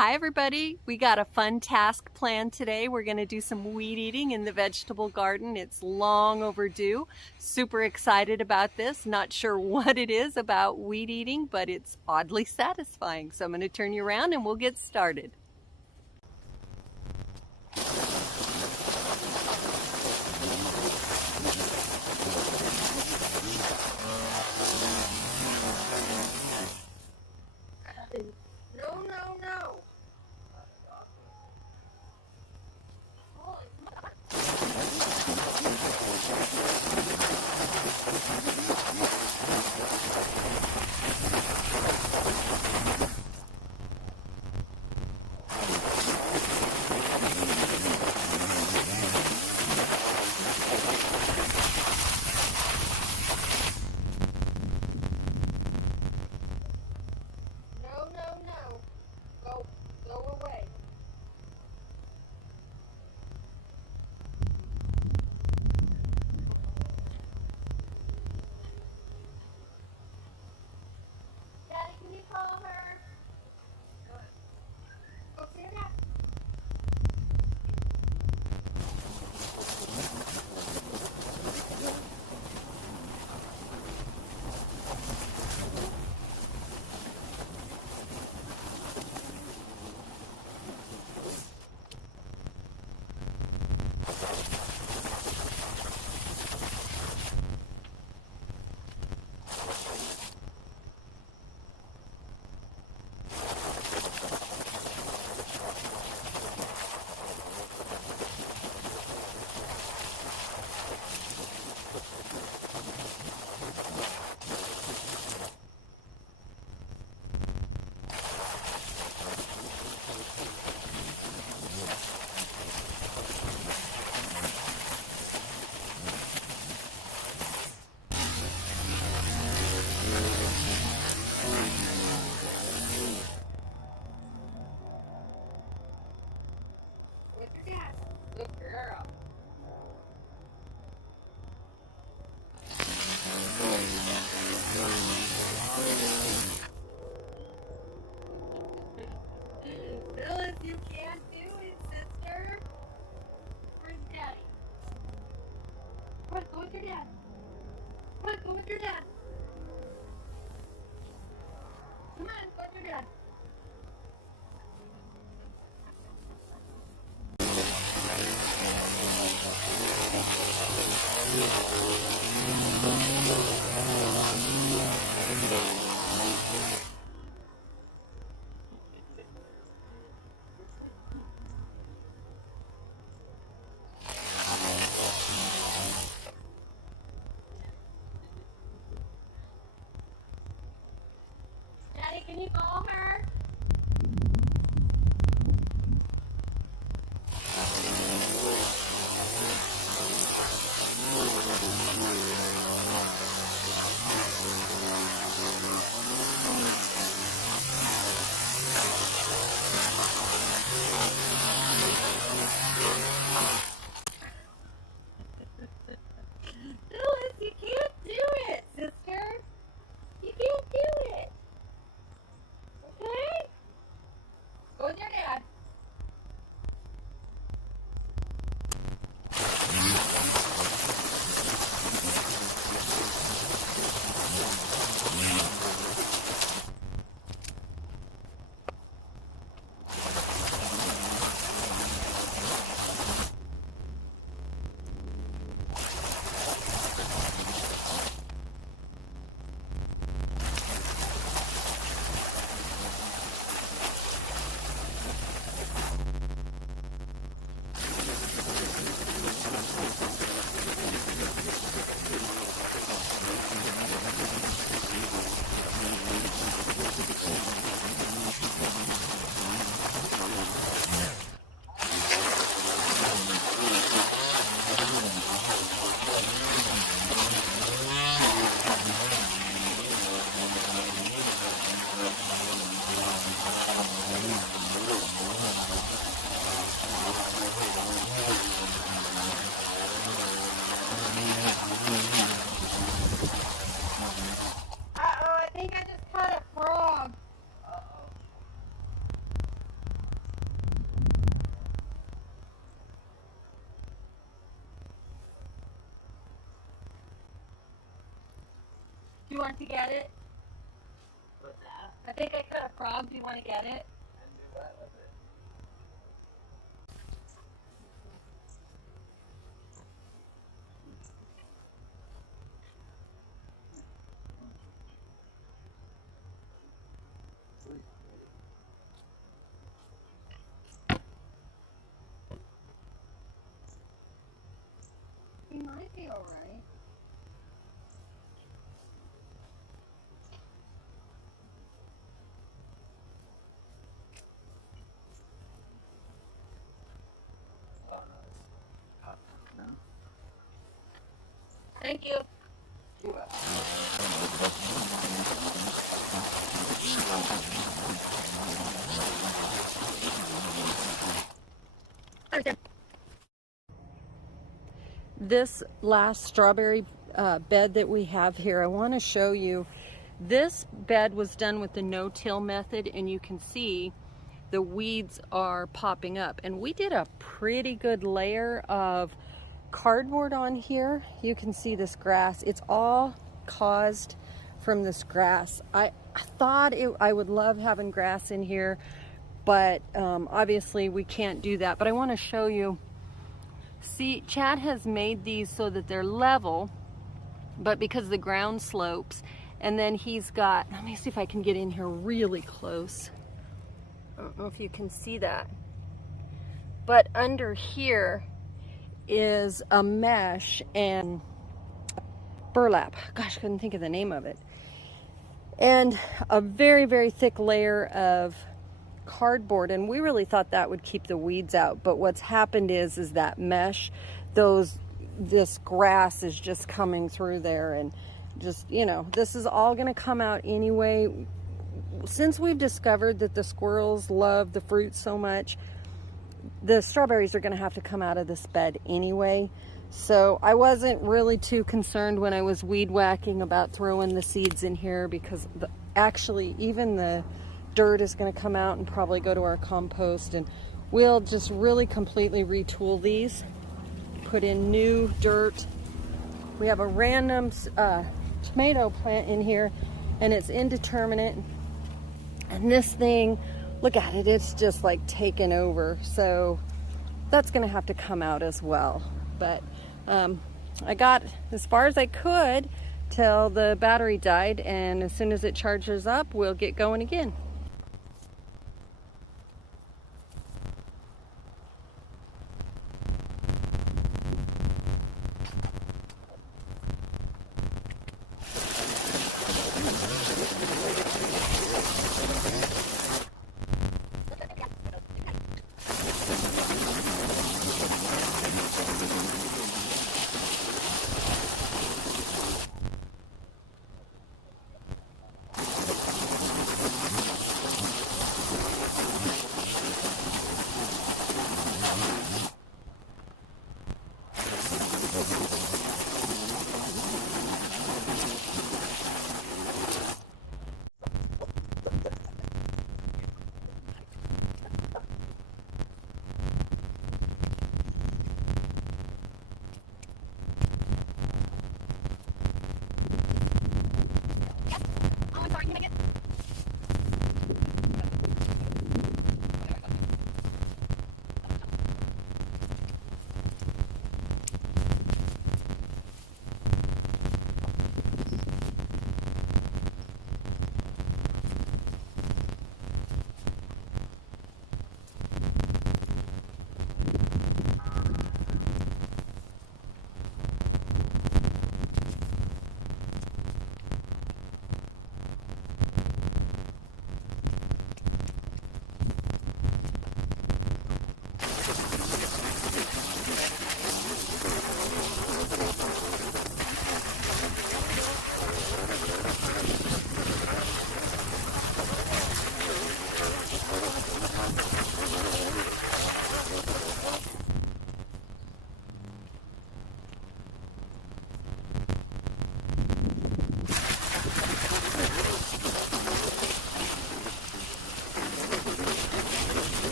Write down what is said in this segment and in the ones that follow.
Hi everybody, we got a fun task planned today. We're going to do some weed eating in the vegetable garden. It's long overdue. Super excited about this. Not sure what it is about weed eating, but it's oddly satisfying. So I'm going to turn you around and we'll get started. No, no, no. No, no, no. Go away. Daddy, can you call her? Go see her now. With your dad. Good girl. Phyllis, you can't do it, sister. Where's Daddy? Come on, go with your dad. Come on, go with your dad. Come on, go with your dad. Daddy, can you call her? Phyllis, you can't do it, sister. You can't do it. Okay? you want to get it? What's that? I think I caught a frog. Do you want to get it? And do what with it? He might be all right. Oh, no, it's hot. No? Thank you. You're welcome. This last strawberry bed that we have here, I want to show you. This bed was done with the no-till method, and you can see the weeds are popping up. And we did a pretty good layer of cardboard on here. You can see this grass. It's all caused from this grass. I thought I would love having grass in here, but obviously we can't do that. But I want to show you. See, Chad has made these so that they're level, but because the ground slopes, and then he's got, let me see if I can get in here really close. I don't know if you can see that. But under here is a mesh and burlap. Gosh, I couldn't think of the name of it. And a very, very thick layer of cardboard, and we really thought that would keep the weeds out, but what's happened is that mesh, this grass is just coming through there, and just, you know, this is all going to come out anyway. Since we've discovered that the squirrels love the fruit so much, the strawberries are going to have to come out of this bed anyway. So I wasn't really too concerned when I was weed whacking about throwing the seeds in here, because actually even the dirt is going to come out and probably go to our compost, and we'll just really completely retool these, put in new dirt. We have a random tomato plant in here, and it's indeterminate, and this thing, look at it, it's just like taken over, so that's going to have to come out as well. But I got as far as I could till the battery died, and as soon as it charges up, we'll get going again.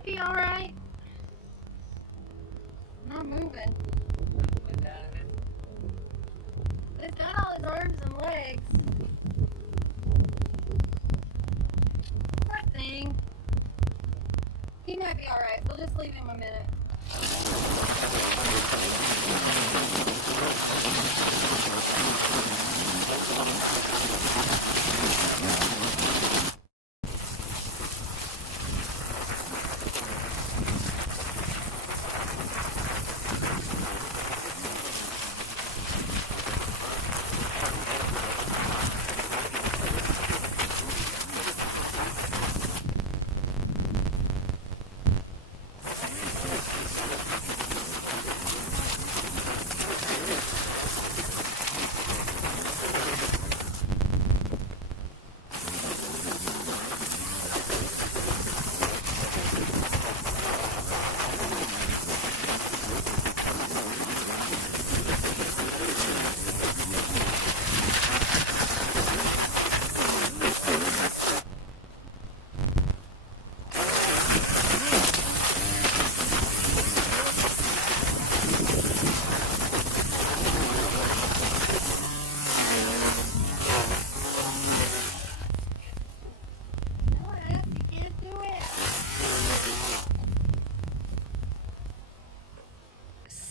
might be alright. Not moving. It's got all his arms and legs. Poor thing. He might be alright. We'll just leave him a minute.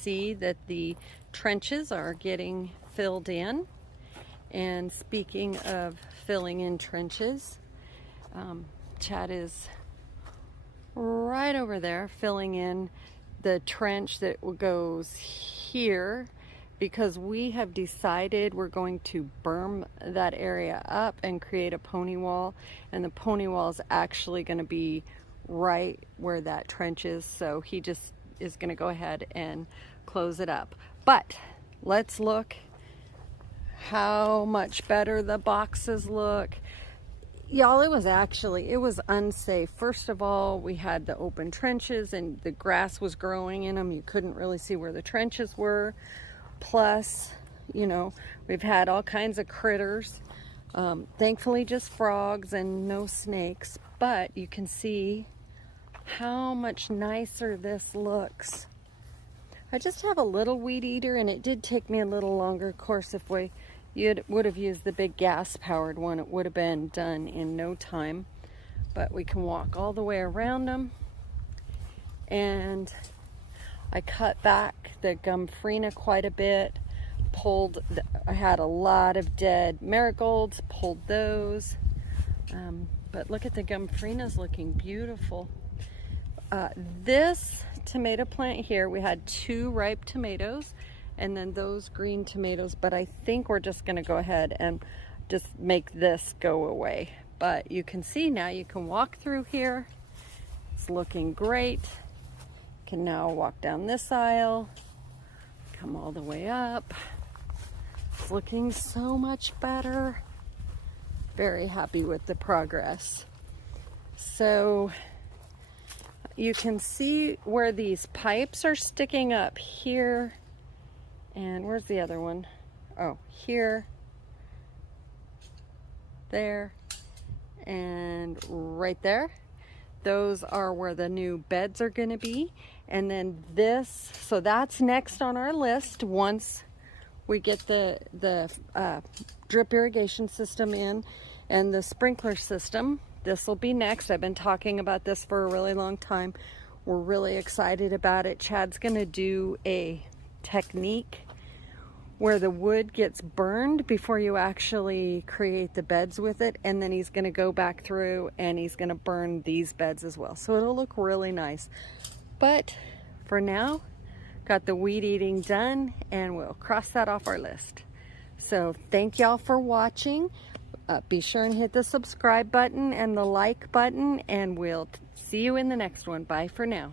See that the trenches are getting filled in. And speaking of filling in trenches, Chad is right over there filling in the trench that goes here, because we have decided we're going to berm that area up and create a pony wall, and the pony wall is actually going to be right where that trench is, so he just is going to go ahead and close it up. But let's look how much better the boxes look. Y'all, it was unsafe. First of all, we had the open trenches and the grass was growing in them. You couldn't really see where the trenches were. Plus, you know, we've had all kinds of critters. Thankfully just frogs and no snakes, but you can see how much nicer this looks. I just have a little weed eater, and it did take me a little longer. Of course, if you would have used the big gas-powered one, it would have been done in no time. But we can walk all the way around them. And I cut back the Gumfrina quite a bit. I had a lot of dead marigolds, pulled those. But look at the Gumfrinas looking beautiful. This tomato plant here, we had 2 ripe tomatoes and then those green tomatoes, but I think we're just going to go ahead and just make this go away. But you can see now, you can walk through here. It's looking great. You can now walk down this aisle, come all the way up. It's looking so much better. Very happy with the progress. So you can see where these pipes are sticking up here. And where's the other one? Oh, here, there, and right there. Those are where the new beds are going to be. And then this, so that's next on our list once we get the drip irrigation system in and the sprinkler system. This will be next. I've been talking about this for a really long time. We're really excited about it. Chad's going to do a technique where the wood gets burned before you actually create the beds with it, and then he's going to go back through and he's going to burn these beds as well. So it'll look really nice. But for now, got the weed eating done, and we'll cross that off our list. So thank y'all for watching. Be sure and hit the subscribe button and the like button, and we'll see you in the next one. Bye for now.